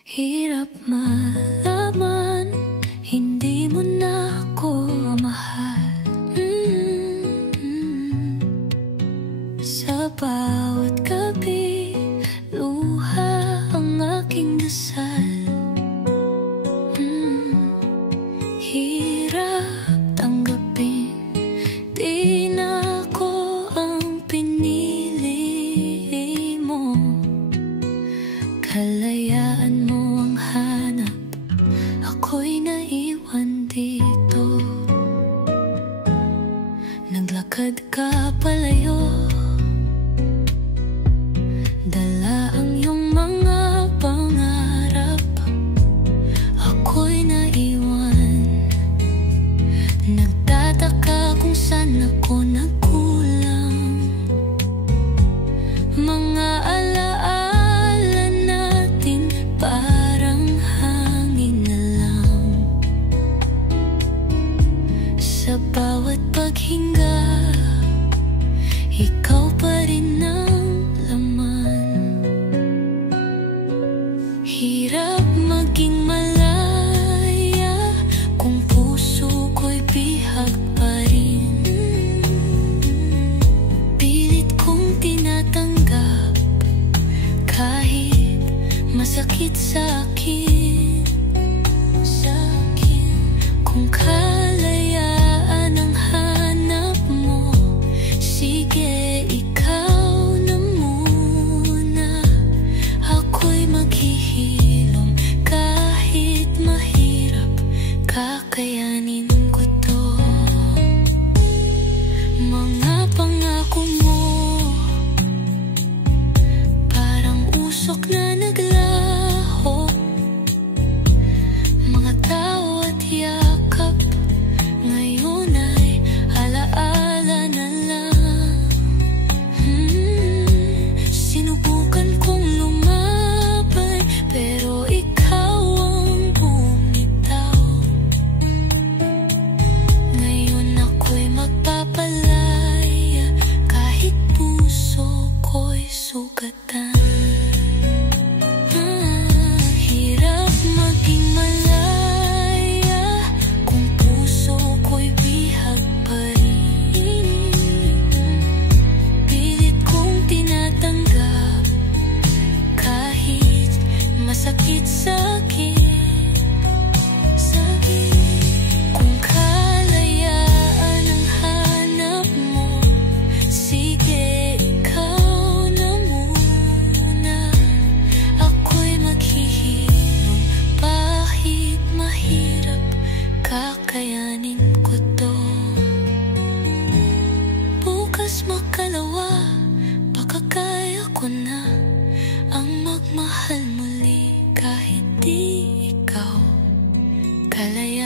Hirap malaman, hindi mo na ako mahal. Sa bawat gabi, luha ang aking dasal. Hirap tanggapin, di na ako ang pinili mo. Kalayaan mo ang hanap, ako'y naiwan dito. Naglakad ka palayo, dala ang iyong mga pangarap, ako'y naiwan. Nagtataka kung saan ako nagkulang. Mga alaala natin parang hangin na lang. Sa bawat paghinga, ikaw pa rin ang laman. Hirap maging malaya kung puso ko'y bihag pa rin. Pilit kong tinatanggap kahit masakit sa akin. Kung kalayaan ang hanap mo, sige ikaw na muna. Ako'y maghihilom kahit mahirap, kakayanin ko to. Mga pangako mo parang usok na naglaho. Mga tao at yakap ngayon ay alaala na lang. Sinubukan kong lumaban, pero ikaw ang bumitaw. Ngayon ako'y magpapalaya kahit puso ko'y sugatan. Hirap maging malaya kung puso ko'y bihag pa rin. Pilit kong tinatanggap kahit masakit sa'kin. Kung kalayaan ang hanap mo, sige ikaw na muna. Ako'y maghihilom kahit mahirap, kakayanin ko to. Bukas makalawa, baka kaya ko na ang magmahal muli kahit di ikaw. Kalayaan